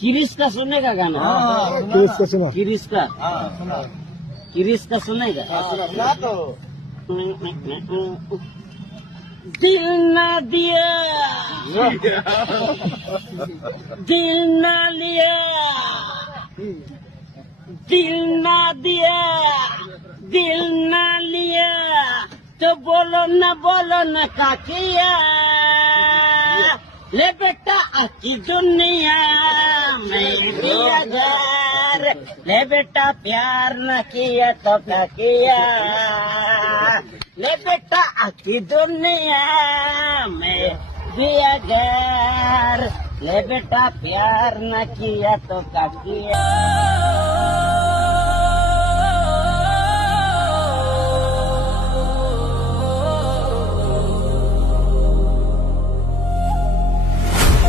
किरिस का सुनेगा गाना? किरिस का सुना। किरिस का सुनेगा? सुना तो दिल ना दिया, दिल ना लिया, दिल ना दिया, दिल ना लिया, तो बोलो ना क्या किया? ले बेटा अच्छी दुनिया में भी अगर ले बेटा प्यार न किया तो क्या किया? ले बेटा अच्छी दुनिया में भी अगर ले बेटा प्यार न किया तो क्या किया?